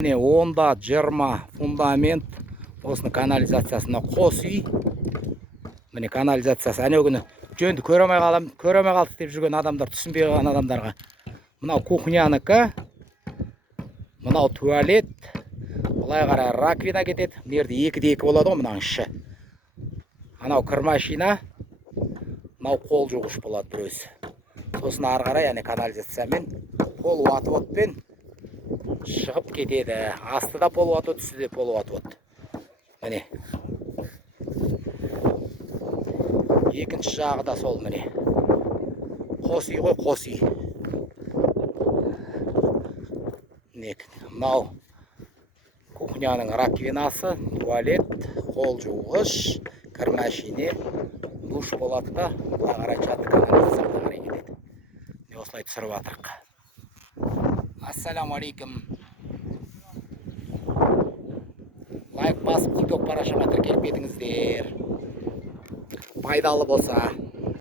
Міне 10-да 20 фундамент осыны канализациясына қос үй. Міне канализациясы әне күні жөнді көремей қалдық деп жүрген адамдар, түсінбей қалған адамдарға. Мынау кухняныкі, мынау туалет, былай қарай раковина кетеді. Мерді 2-де 2 болады ғой мынаның іші. Анау кір машина, мынау қол жуғыш болады бір өзі. Сосын ары қарай әне канализациямен полуотводпен шығып кетеді. Астыда полуотвод, үсті де полуотвод. Міне. Екінші жағы да сол міне. Қос үй ғой, қос үй. Мынау кухняның раковинасы, туалет, қол жуғыш, кір машине, душ болады да, бұға қарай жатыр канализацияға қарай кетеді. Осылай түсіріп жатырық. Ассалаумағалейкум. Лайк басып, TikTok парақшама тіркеліп кетіңіздер. Пайдалы болса.